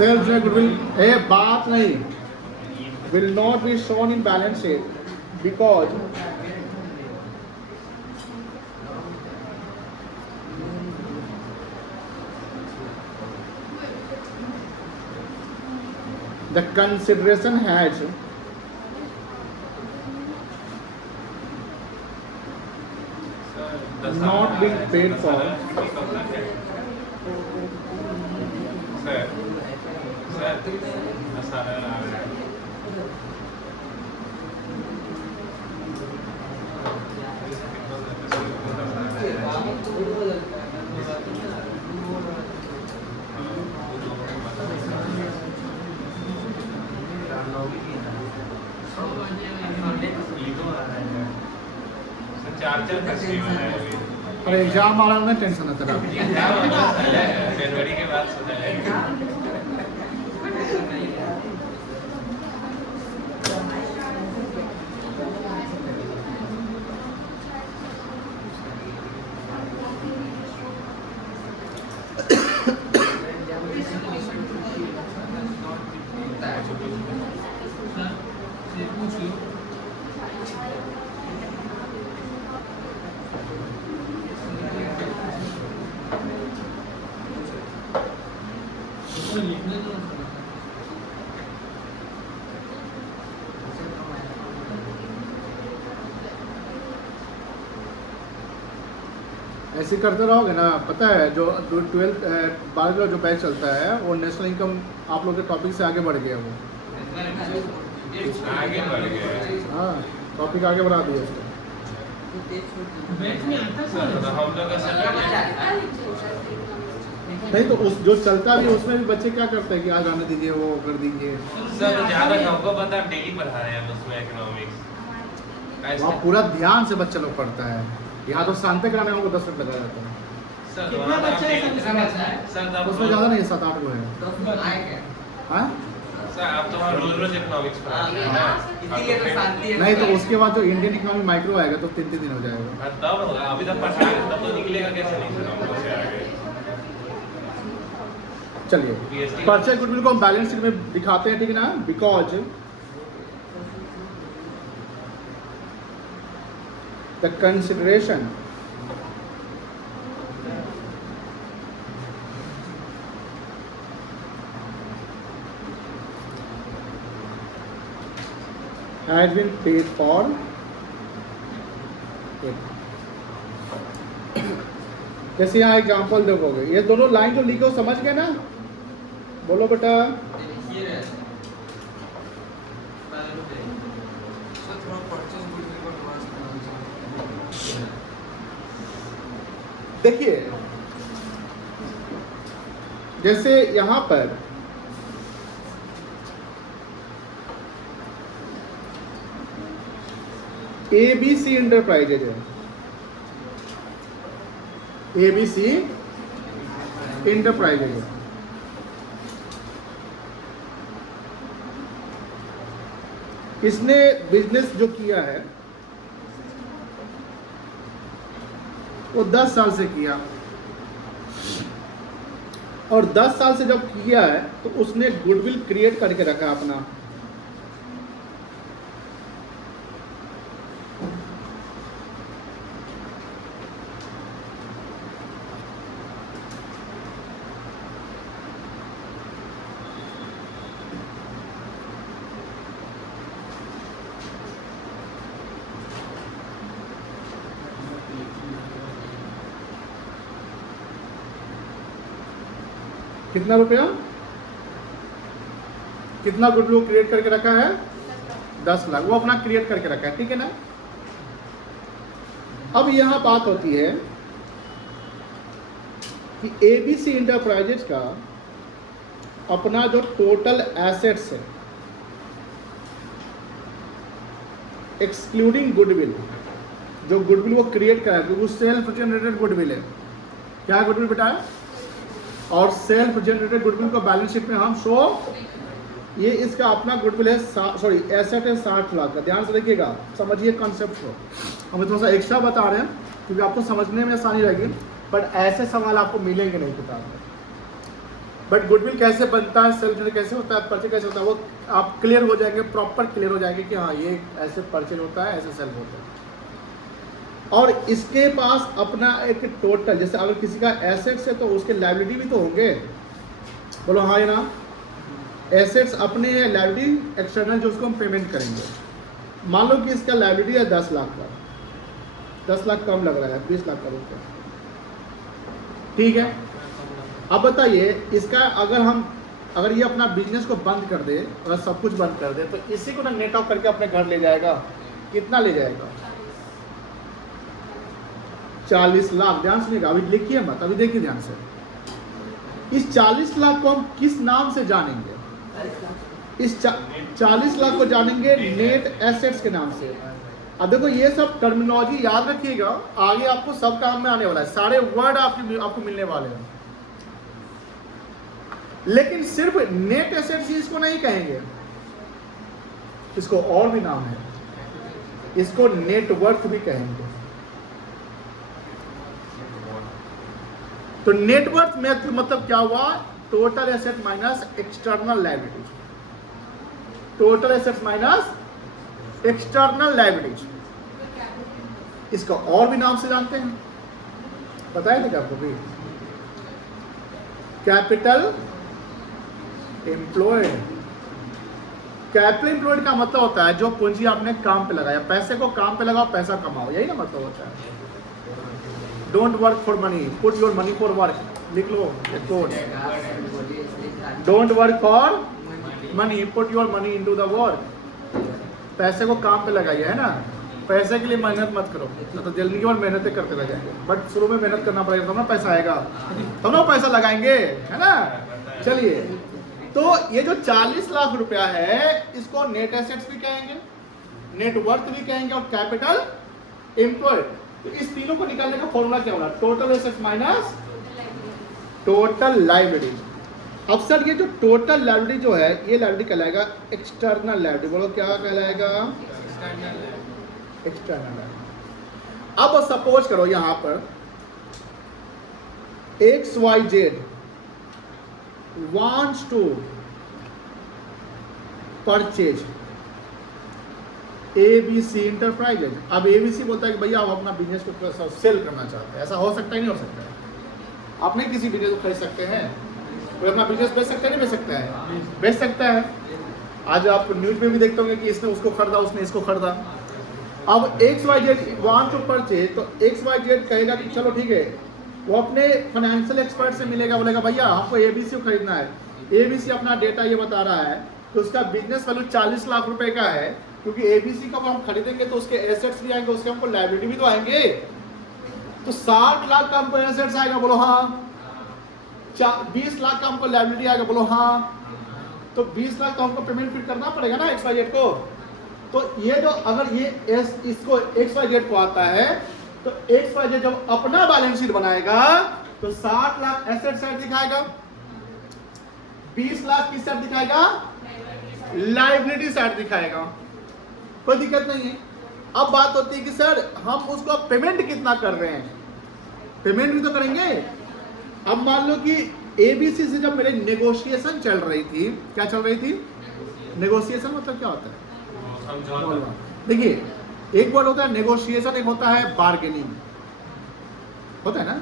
Sales goodwill, बात नहीं, will not be shown in balance sheet because the consideration has not been paid for. चार फेस्टिवल है अभी। अरे एग्जाम वाला में tension है तेरा। फरवरी के बाद सोचा है। ऐसे करते रहोगे ना, पता है जो 12th 12 का जो बैच चलता है वो नेशनल इनकम आप लोग के टॉपिक से आगे बढ़ गया वो। आगे बढ़ गया। हाँ, टॉपिक आगे बढ़ा दिया उसको। हम लोग नहीं तो उस जो चलता भी उसमें भी बच्चे क्या करते हैं कि आज आने दीजिए, वो कर दीजिए। सर जहाँ तक हमको पता है डेली पढ़ा रहे हैं उसमें इकोनॉमिक्स। वहाँ पूरा ध्यान से बच्चा लोग पढ़ता है, यहाँ तो शांति कराने में हमको 10 मिनट लगा जाता है। सर कितना बच्चे हैं? सर उसमें ज़्यादा नहीं है, 7-8 को है। हाँ? सर आप तो रोज इकोनॉमिक्स पढ़ाते हैं। इसीलिए तो शांति है। नहीं तो उसके बाद जो इंडियन इकोनॉमी माइक्रो आएगा तो 3-3 दिन हो जाएगा। तब होगा, अभी तक पढ़ा है तब तो निकलेगा कैसे नहीं सर हमको से आगे। चलिए, परचेज गुडविल को हम बैलेंस शीट में दिखाते हैं, ठीक है ना। Because the consideration has been paid for it. जैसे यहाँ एग्जाम्पल देखोगे, ये दोनों लाइन जो लिखे हो समझ गए ना, बोलो बेटा। देखिए जैसे यहाँ पर ABC इंटरप्राइजेज है, ABC इंटरप्राइजेज है। इसने बिजनेस जो किया है वो 10 साल से किया, और 10 साल से जब किया है तो उसने गुडविल क्रिएट करके रखा अपना। कितना रुपया, कितना गुडविल क्रिएट करके रखा है? 10 लाख, वो अपना क्रिएट करके रखा है, ठीक है ना। अब यहाँ बात होती है कि एबीसी इंटरप्राइजेज का अपना जो टोटल एसेट्स है एक्सक्लूडिंग गुडविल, जो गुडविल वो क्रिएट करा है क्योंकि वो सेल्फ जनरेटेड गुडविल है। क्या गुडविल बेटा? और सेल्फ जनरेटेड गुडविल को बैलेंस शीट में हम शो, ये इसका अपना गुडविल है, सॉरी एसेट है 60 लाख का। ध्यान से देखिएगा, समझिए कॉन्सेप्ट को। हम थोड़ा सा एक्स्ट्रा बता रहे हैं क्योंकि आपको समझने में आसानी रहेगी, बट ऐसे सवाल आपको मिलेंगे नहीं किताब में। बट गुडविल कैसे बनता है, सेल्फ जनरेट कैसे होता है, परचेज कैसे होता है, वो आप क्लियर हो जाएंगे, प्रॉपर क्लियर हो जाएंगे कि हाँ ये ऐसे परचेज होता है, ऐसे सेल्फ होता है। और इसके पास अपना एक टोटल, जैसे अगर किसी का एसेट्स है तो उसके लायबिलिटी भी तो होंगे। बोलो हाँ या ना? एसेट्स अपने हैं, लायबिलिटी एक्सटर्नल जो उसको हम पेमेंट करेंगे। मान लो कि इसका लायबिलिटी है 10 लाख का, 10 लाख कम लग रहा है, 20 लाख का रुपया, ठीक है। अब बताइए इसका अगर ये अपना बिजनेस को बंद कर दे, अगर सब कुछ बंद कर दे, तो इसी को ना नेट ऑफ करके अपने घर ले जाएगा। कितना ले जाएगा? 40 लाख। ध्यान सुनिएगा, अभी लिखिए मत, अभी देखिए ध्यान से। इस 40 लाख को हम किस नाम से जानेंगे? इस 40 लाख को जानेंगे नेट एसेट्स के नाम से। अब देखो ये सब टर्मिनोलॉजी याद रखिएगा, आगे आपको सब काम में आने वाला है, सारे वर्ड आपको मिलने वाले हैं। लेकिन सिर्फ नेट एसेट्स इसको नहीं कहेंगे, इसको और भी नाम है, इसको नेटवर्थ भी कहेंगे। तो नेटवर्थ में मतलब क्या हुआ? Total asset minus external liabilities, total assets minus external liabilities. इसका और भी नाम से जानते हैं, बताया था क्या आपको भी? Capital employed. कैपिटल एम्प्लॉयड का मतलब होता है जो पूंजी आपने काम पे लगाया, पैसे को काम पे लगाओ, पैसा कमाओ, यही ना मतलब होता है। Don't work for money, put your money for work. लिख लो code, don't work for money, put your money into the work. पैसे को काम पे लगाइए, है ना। पैसे के लिए मेहनत मत करो, तो जल्दी और मेहनतें करते रह जाएंगे, बट शुरू में मेहनत करना पड़ेगा, तब ना पैसा आएगा, तब ना पैसा लगाएंगे, है ना। चलिए, तो ये जो 40 लाख रुपया है, इसको नेट एसेट्स भी कहेंगे, नेटवर्थ भी कहेंगे, और कैपिटल एम्प्लॉयड। तो इस तीनों को निकालने का फॉर्मूला क्या होगा? Total assets minus total liability. अब सर ये जो टोटल लायबिलिटी जो है, ये लायबिलिटी कहलाएगा एक्सटर्नल लायबिलिटी। बोलो क्या कहलाएगा? External liability. अब सपोज करो यहां पर XYZ wants to purchase ABC enterprises. अब ABC बोलता है कि भैया आप अपना बिजनेस को सेल करना चाहते हैं। ऐसा हो सकता है? नहीं हो सकता है। आप नहीं किसी बिजनेस को खरीद सकते हैं, कोई अपना बिजनेस बेच सकता है? नहीं बेच सकता है, बेच सकता है। आज आप न्यूज में भी देखते होंगे कि इसने उसको खरीदा, उसने इसको खरीदा। अब XYZ वांट टू परचेज, तो XYZ कहेगा कि चलो ठीक है, वो अपने फाइनेंशियल एक्सपर्ट से मिलेगा, बोलेगा भैया हमको ABC को खरीदना है। ABC अपना डेटा ये बता रहा है कि उसका बिजनेस वैल्यू 40 लाख रुपए का है, क्योंकि ABC को हम खरीदेंगे तो उसके एसेट्स भी आएंगे, उसके हमको लायबिलिटी भी तो आएंगे। तो 60 लाख का हमको एसेट्स आएगा, बोलो हाँ। 20 लाख का हमको लायबिलिटी आएगा, बोलो हाँ। तो 20 लाख तो हमको पेमेंट फिर करना पड़ेगा ना XYZ को। तो ये जो अगर ये इसको XYZ को आता है, तो XYZ जब अपना बैलेंस शीट बनाएगा तो 60 लाख एसेट साइड दिखाएगा, 20 लाख की साइड दिखाएगा, लायबिलिटी साइड दिखाएगा। कोई दिक्कत नहीं है। अब बात होती है कि सर हम उसको पेमेंट कितना कर रहे हैं, पेमेंट भी तो करेंगे। अब मान लो कि ABC से जब मेरे नेगोशिएशन चल रही थी, क्या चल रही थी? नेगोशिएशन मतलब क्या होता है? देखिए, एक वर्ड होता है नेगोशिएशन, एक होता है बार्गेनिंग, होता है ना।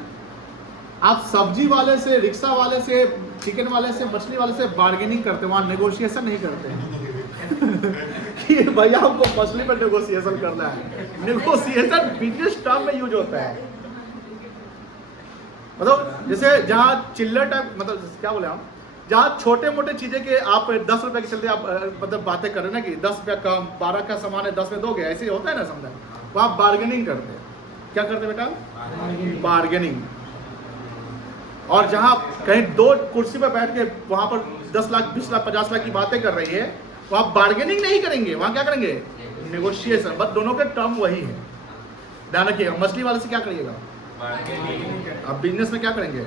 आप सब्जी वाले से, रिक्शा वाले से, चिकन वाले से, मछली वाले से बार्गेनिंग करते हैं, वहां नेगोशिएशन नहीं करते हैं कि भैया हमको मछली पर नेगोशिएशन करना है। नेगोशिएशन बिजनेस टर्म में यूज होता है। मतलब जैसे जहाँ चिल्लर टाइप, मतलब क्या बोले हम, जहाँ छोटे मोटे चीजें के आप 10 रुपए के चलते आप मतलब बातें कर रहे हैं ना कि 10 रुपया कम, 12 का सामान है 10 में दोगे, ऐसे ही होता है ना समझा। वो आप बार्गेनिंग करते हैं। क्या करते हैं बेटा? बार्गेनिंग। और जहाँ कहीं दो कुर्सी पर बैठ के वहाँ पर 10 लाख 20 लाख 50 लाख की बातें कर रही है, तो आप बार्गेनिंग नहीं करेंगे, वहाँ क्या करेंगे, नेगोशिएशन। बस दोनों के टर्म वही है, ध्यान रखिएगा। मछली वाले से क्या करिएगा, आप बिजनेस में क्या करेंगे,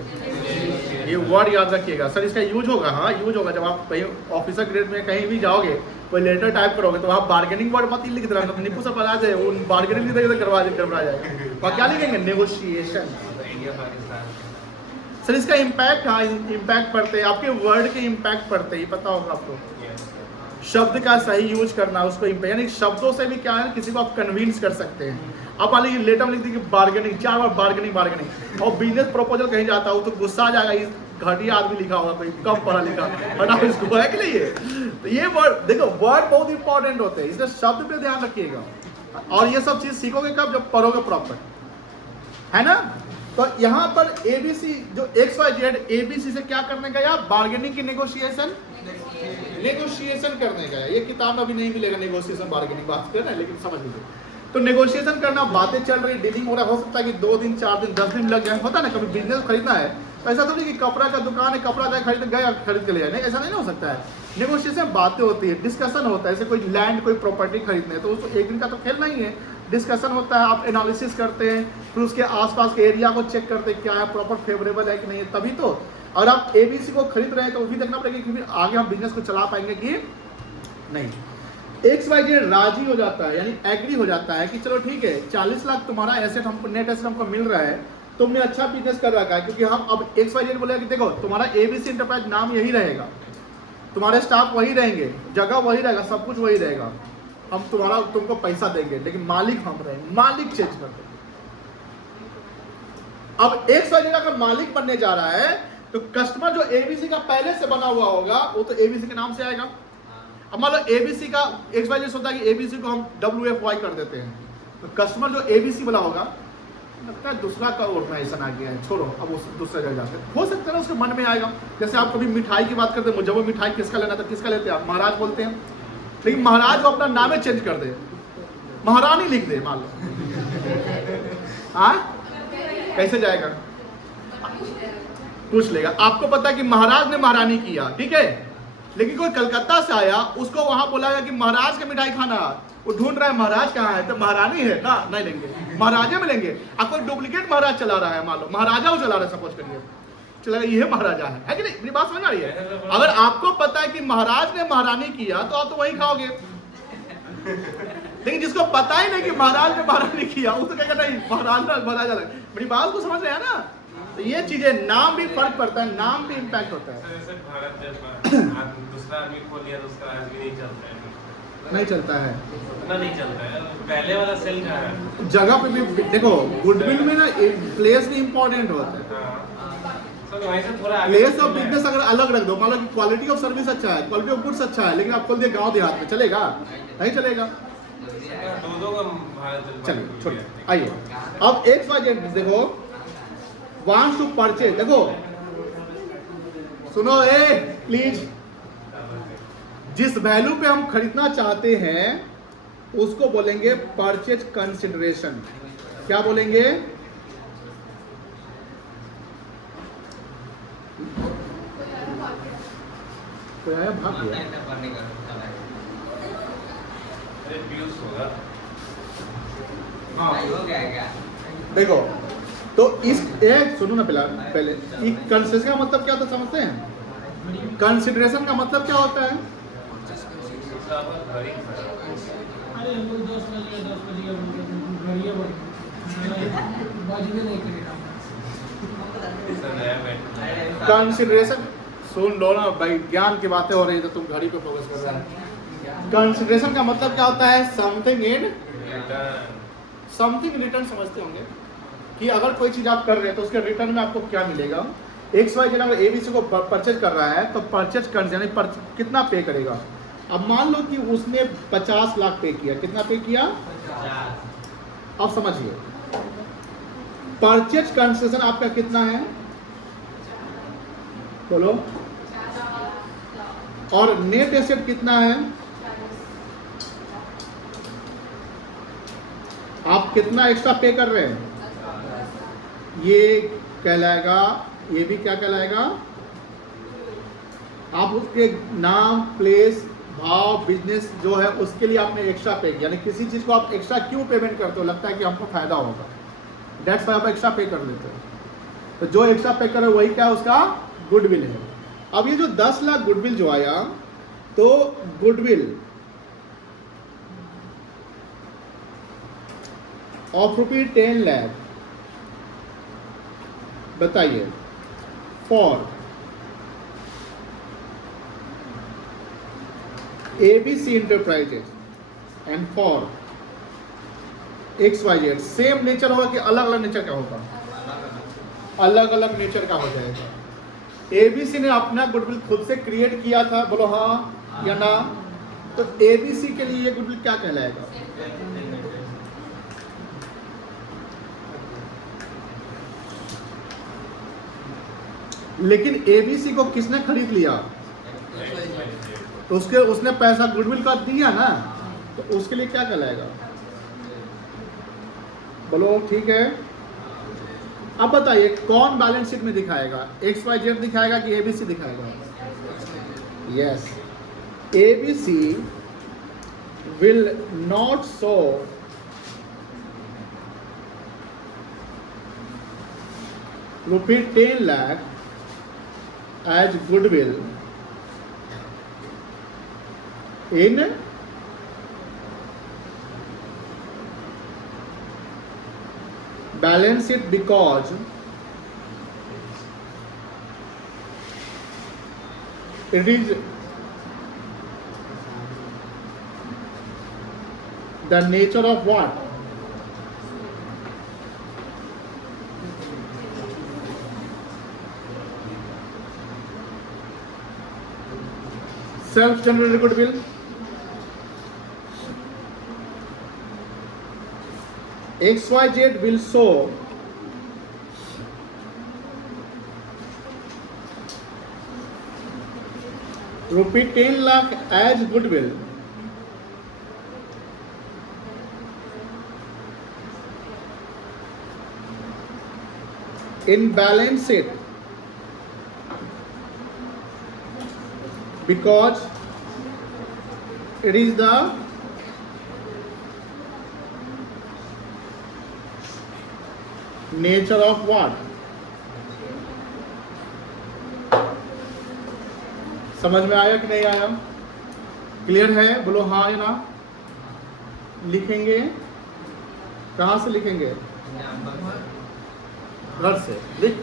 ये वर्ड याद रखिएगा सर, इसका यूज होगा, हाँ यूज होगा। जब आप कहीं ऑफिसर ग्रेड में कहीं भी जाओगे, कोई लेटर टाइप करोगे, तो आप बार्गेनिंग वर्ड मत ही लिख देना, तो निपू से बता दे वो बार्गेनिंग लिख देगा, करवा जाएगा। और क्या लिखेंगे, नेगोशिएशन। सर इसका इम्पैक्ट, हाँ इम्पैक्ट पड़ते हैं, आपके वर्ड के इम्पैक्ट पड़ते हैं, पता होगा आपको। शब्द का सही यूज करना, उसको यानी शब्दों से भी क्या है, किसी को आप कन्विंस कर सकते हैं। आप मान लीजिए लेटर में लिख दीजिए बार्गेनिंग, 4 बार बार्गेनिंग, और बिजनेस प्रपोजल कहीं जाता हो तो गुस्सा आ जाएगा, इस घटिया आदमी लिखा होगा, कोई कम पढ़ा लिखा, बना इसको है कि नहीं है। तो ये वर्ड देखो, वर्ड बहुत इंपॉर्टेंट होते हैं, इसलिए शब्द पे ध्यान रखिएगा। और ये सब चीज सीखोगे कब, जब पढ़ोगे प्रॉपर, है ना। तो यहाँ पर ABC जो XYZ ABC से क्या करने गया, बार्गेनिंग की नेगोशिएशन करने गया। ये किताब में अभी नहीं मिलेगा, नेगोशिएशन बार्गेनिंग बात कर रहे हैं, लेकिन समझ लीजिए। तो नेगोशिएशन करना, बातें चल रही, डीलिंग हो रहा, हो सकता है कि 2 दिन 4 दिन 10 दिन लग जाए, होता है ना। कभी बिजनेस खरीदना है तो ऐसा तो नहीं कि कपड़ा का दुकान है, कपड़ा जाए खरीद के ले जाए, नहीं, ऐसा नहीं हो सकता है। नेगोशिएशन बातें होती है, डिस्कशन होता है। जैसे कोई लैंड, कोई प्रॉपर्टी खरीदने है तो उसको एक दिन का तो खेल नहीं है, डिस्कशन होता है, आप एनालिसिस करते हैं, फिर उसके आसपास के एरिया को चेक करते हैं क्या है, प्रॉपर फेवरेबल है कि नहीं है, तभी तो। और आप ABC को खरीद रहे हैं तो वो भी देखना पड़ेगा कि फिर आगे हम बिजनेस को चला पाएंगे कि नहीं। XYZ राजी हो जाता है, यानी एग्री हो जाता है कि चलो ठीक है, 40 लाख तुम्हारा एसेट हमको, नेट एसेट हमको मिल रहा है, तुमने अच्छा बिजनेस कर रखा है। क्योंकि हम अब XYZ बोलेगा कि देखो तुम्हारा ABC एंटरप्राइज नाम यही रहेगा, तुम्हारे स्टाफ वही रहेंगे, जगह वही रहेगा, सब कुछ वही रहेगा, हम तुमको पैसा देंगे, लेकिन मालिक हम रहेंगे, मालिक चेंज कर देंगे। अब XYZ अगर मालिक बनने जा रहा है तो कस्टमर जो ABC का पहले से बना हुआ होगा वो तो ABC के नाम से आएगा। अब मान लो ABC का XYZ होता है कि ABC को हम WFY कर देते हैं, तो कस्टमर जो ABC वाला होगा, लगता है दूसरा का ऑर्गेनाइजेशन आ गया है, छोड़ो अब उस दूसरे जगह जाते, हो सकता है ना उसके मन में आएगा। जैसे आप कभी मिठाई की बात करते हैं, जब वो मिठाई किसका लेना था, किसका लेते हैं आप, महाराज बोलते हैं, लेकिन महाराज को अपना नाम चेंज कर दे, महारानी लिख दे मान लो, हाँ कैसे जाएगा, पूछ लेगा। आपको पता है कि महाराज ने महारानी किया, ठीक है, लेकिन कोई कलकत्ता से आया, उसको वहां बोला गया कि महाराज के मिठाई खाना, वो ढूंढ रहा है महाराज कहाँ है, तो महारानी है ना, नहीं लेंगे, महाराजे में लेंगे। अब कोई डुप्लीकेट महाराज चला रहा है, मान लो महाराजा वो चला रहा है, सपोज करिए, चला ये महाराजा है कि नहीं, मेरी बात समझ आ रही है। अगर आपको पता है कि महाराज ने महारानी किया तो आप तो वही खाओगे, लेकिन जिसको पता ही नहीं कि महाराज ने महारानी किया, वो तो कहेगा नहीं महाराजा लगे। मेरी बात को समझ रहे हैं ना। तो ये चीजें, नाम भी फर्क पड़ता है, नाम भी इम्पैक्ट होता है। जैसे भारत जब दूसरा आदमी खोल लिया तो उसका आज भी नहीं चलता है, नहीं चलता है, उतना नहीं चलता है, पहले वाला सेल कहाँ है। जगह पे भी देखो, गुडविल में ना प्लेस भी इम्पोर्टेंट होता है। सर वहीं से थोड़ा प्लेस ऑफ बिजनेस अगर अलग रख दो, मान लो कि क्वालिटी ऑफ सर्विस अच्छा है, क्वालिटी ऑफ गुड्स अच्छा है, लेकिन आप खोल दिए गांव देहात में, चलेगा नहीं चलेगा। दो का भारत चलिए छोड़िए, आइए अब XYZ देखो, वांट्स टू परचेज, देखो सुनो प्लीज, जिस वैल्यू पे हम खरीदना चाहते हैं उसको बोलेंगे परचेज कंसिडरेशन। क्या बोलेंगे, कोई आया भाग गया, व्यूज होगा। हाँ हो गया क्या? देखो, तो इस सुनो ना पहले कंसिडरेशन का मतलब क्या होता है समझते हैं? कंसिडरेशन का मतलब क्या होता है? अरे वो 10 बजे घड़िया बाजी नहीं करेगा। कंसिडरेशन सुन लो ना भाई, ज्ञान की बातें हो रही है तो तुम घड़ी पे फोकस कर रहे हो। कंसिडरेशन का मतलब क्या होता है? समथिंग इन समथिंग रिटर्न, समझते होंगे कि अगर कोई चीज आप कर रहे हैं तो उसके रिटर्न में आपको क्या मिलेगा। XYZ अगर ABC को परचेज कर रहा है तो परचेज कर यानी कितना पे करेगा। अब मान लो कि उसने 50 लाख पे किया, कितना पे किया? अब समझिए, परचेज कंसिडरेशन आपका कितना है बोलो, और नेट एसेट कितना है? आप कितना एक्स्ट्रा पे कर रहे हैं? ये कहलाएगा ये भी क्या कहलाएगा? आप उसके नाम, प्लेस, भाव, बिजनेस जो है उसके लिए आपने एक्स्ट्रा पे किया, यानी किसी चीज़ को आप एक्स्ट्रा क्यों पेमेंट करते हो? लगता है कि हमको फायदा होगा, डेट्स वाई आप एक्स्ट्रा पे कर लेते हो। तो जो एक्स्ट्रा पे करे वही क्या उसका गुडविल है। अब ये जो 10 लाख गुडविल जो आया, तो गुडविल ऑफ ₹10 लाख, बताइए, for ABC Enterprises and for XYZ, same nature होगा कि अलग अलग नेचर का होगा? अलग अलग नेचर का हो जाएगा। ABC ने अपना गुडविल खुद से क्रिएट किया था, बोलो हाँ या ना? तो ABC के लिए ये गुडविल क्या कहलाएगा? लेकिन ABC को किसने खरीद लिया? तो उसने पैसा गुडविल का दिया ना, तो उसके लिए क्या कहलाएगा? बोलो ठीक है। अब बताइए कौन बैलेंस शीट में दिखाएगा? XYZ दिखाएगा कि ABC दिखाएगा? Yes, ABC will not show ₹10 lakh as goodwill in balance sheet because it is the nature of what? Self-generated goodwill. XYZ will show ₹10 lakh as goodwill in balance sheet because it is the nature of what? समझ में आया कि नहीं आया? Clear है? बोलो हाँ या ना। लिखेंगे कहाँ से लिखेंगे? घर से लिख।